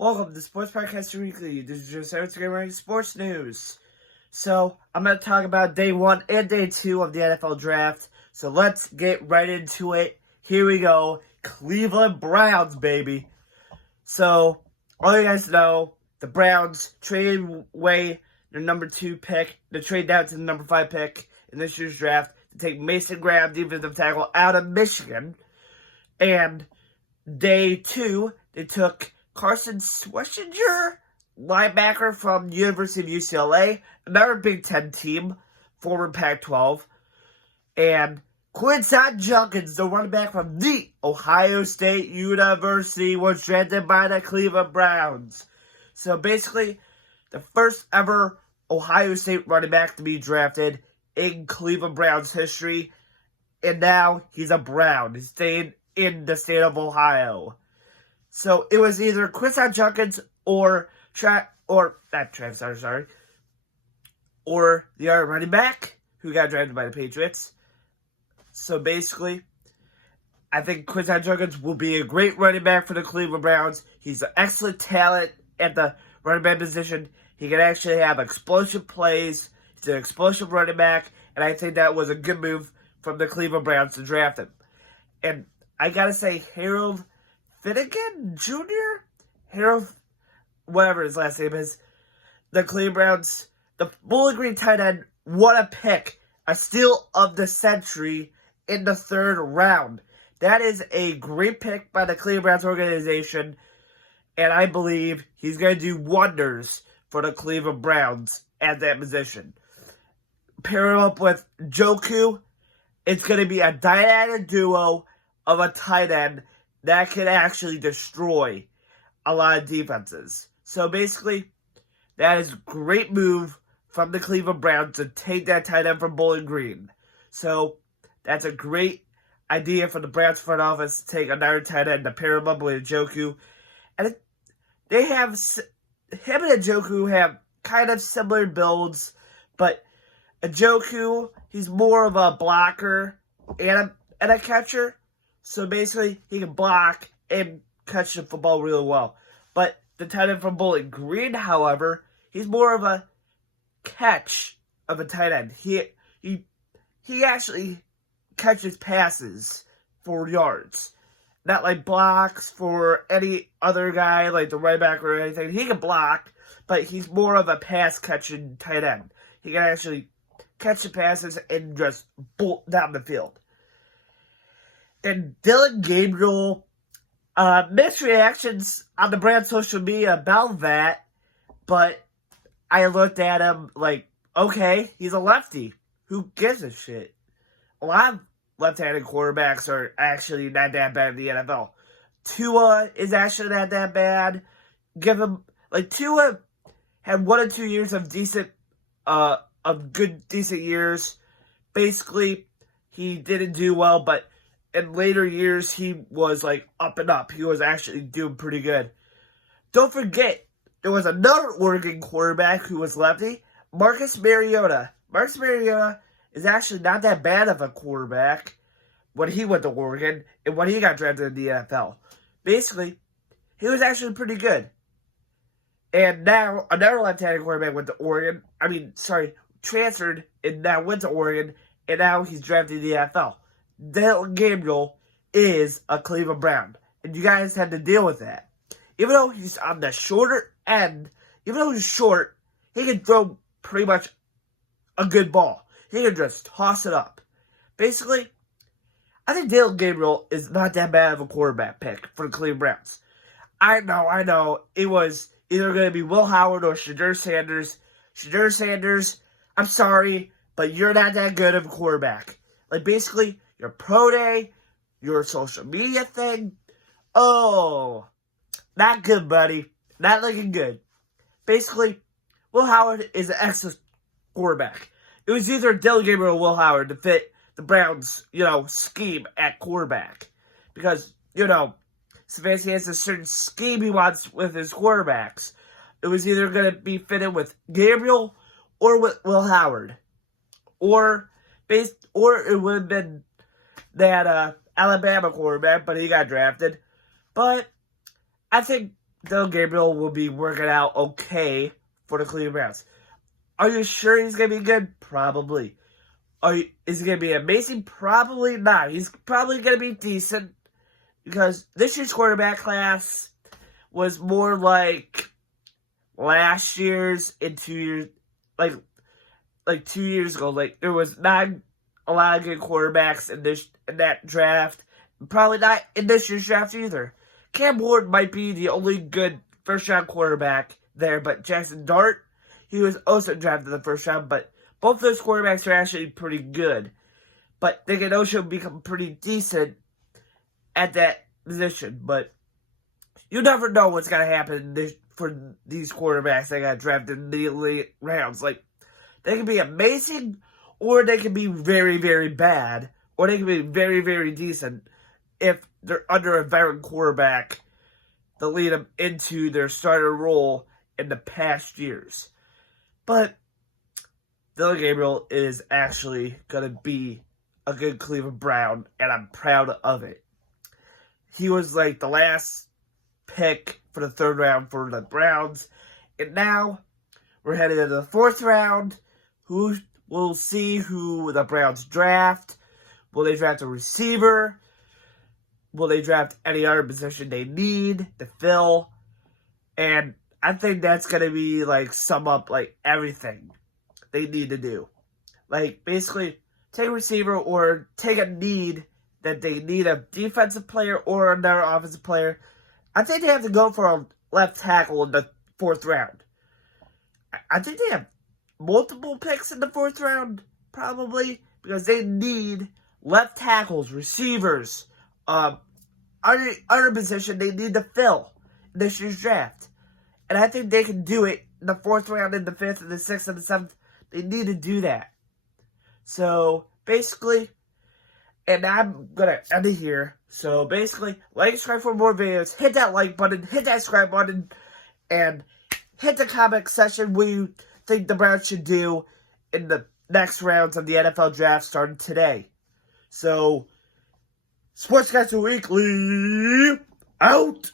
Welcome to Sports Podcast Weekly. This is your Saturday Sports News. So, I'm going to talk about day 1 and day 2 of the NFL Draft. So, let's get right into it. Here we go. Cleveland Browns, baby. So, all you guys know, the Browns traded away their number 2 pick. They trade down to the number 5 pick in this year's draft to take Mason Graham, defensive tackle, out of Michigan. And day 2, they took Carson Schwarzenegger, linebacker from University of UCLA, another Big Ten team, former Pac-12, and Quinton Judkins, the running back from the Ohio State University, was drafted by the Cleveland Browns. So basically, the first ever Ohio State running back to be drafted in Cleveland Browns history, and now he's a Brown. He's staying in the state of Ohio. So it was either Quinton Judkins or the other running back who got drafted by the Patriots. So basically, I think Quinton Judkins will be a great running back for the Cleveland Browns. He's an excellent talent at the running back position. He can actually have explosive plays. He's an explosive running back, and I think that was a good move from the Cleveland Browns to draft him. And I gotta say, Harold Finnegan Jr.? Harold, whatever his last name is. The Cleveland Browns, the Bowling Green tight end, what a pick. A steal of the century in the 3rd round. That is a great pick by the Cleveland Browns organization. And I believe he's going to do wonders for the Cleveland Browns at that position. Pair him up with Njoku. It's going to be a dynamic duo of a tight end that can actually destroy a lot of defenses. So basically, that is a great move from the Cleveland Browns to take that tight end from Bowling Green. So that's a great idea for the Browns front office to take another tight end to pair him up with Njoku. And they have, him and Njoku have kind of similar builds, but Njoku, he's more of a blocker and a catcher. So basically, he can block and catch the football really well. But the tight end from Bowling Green, however, he's more of a catch of a tight end. He actually catches passes for yards. Not like blocks for any other guy, like the right back or anything. He can block, but he's more of a pass-catching tight end. He can actually catch the passes and just bolt down the field. And Dillon Gabriel, mixed reactions on the Browns social media about that, but I looked at him like, okay, he's a lefty. Who gives a shit? A lot of left-handed quarterbacks are actually not that bad in the NFL. Tua is actually not that bad. Tua had 1 or 2 years of decent years. Basically, he didn't do well, but in later years, he was like up and up. He was actually doing pretty good. Don't forget, there was another Oregon quarterback who was lefty, Marcus Mariota. Marcus Mariota is actually not that bad of a quarterback when he went to Oregon and when he got drafted in the NFL. Basically, he was actually pretty good. And now, another left-handed quarterback transferred and now went to Oregon, and now he's drafted in the NFL. Dillon Gabriel is a Cleveland Brown, and you guys had to deal with that. Even though he's on the shorter end, even though he's short, he can throw pretty much a good ball. He can just toss it up. Basically, I think Dillon Gabriel is not that bad of a quarterback pick for the Cleveland Browns. I know. It was either going to be Will Howard or Shedeur Sanders. Shedeur Sanders, I'm sorry, but you're not that good of a quarterback. Like, basically, your pro day, your social media thing, oh, not good, buddy. Not looking good. Basically, Will Howard is an excellent quarterback. It was either Dillon Gabriel or Will Howard to fit the Browns, scheme at quarterback. Because, Stefanski has a certain scheme he wants with his quarterbacks. It was either going to be fitted with Gabriel or with Will Howard. Or it would have been that Alabama quarterback, but he got drafted. But I think Dylan Gabriel will be working out okay for the Cleveland Browns. Are you sure he's going to be good? Probably. Is he going to be amazing? Probably not. He's probably going to be decent because this year's quarterback class was more like last year's and 2 years, like 2 years ago. Like there was not a lot of good quarterbacks in that draft. Probably not in this year's draft either. Cam Ward might be the only good first-round quarterback there, but Jackson Dart, he was also drafted in the first round, but both those quarterbacks are actually pretty good. But they can also become pretty decent at that position. But you never know what's going to happen for these quarterbacks that got drafted in the late rounds. Like, they can be amazing, or they can be very, very bad, or they can be very, very decent if they're under a veteran quarterback to lead them into their starter role in the past years. But Dylan Gabriel is actually going to be a good Cleveland Brown, and I'm proud of it. He was like the last pick for the third round for the Browns, and now we're headed into the fourth round. We'll see who the Browns draft. Will they draft a receiver? Will they draft any other position they need to fill? And I think that's going to be, like, sum up, like, everything they need to do. Like, basically, take a receiver or take a need that they need a defensive player or another offensive player. I think they have to go for a left tackle in the fourth round. I think they have multiple picks in the fourth round, probably, because they need left tackles, receivers, other position they need to fill in this year's draft. And I think they can do it in the fourth round, in the fifth, and the sixth, and the seventh. They need to do that. So, basically, and I'm going to end it here. So, basically, like and subscribe for more videos. Hit that like button, hit that subscribe button, and hit the comment section what you think the Browns should do in the next rounds of the NFL draft starting today. So, Sportscaster Weekly, out!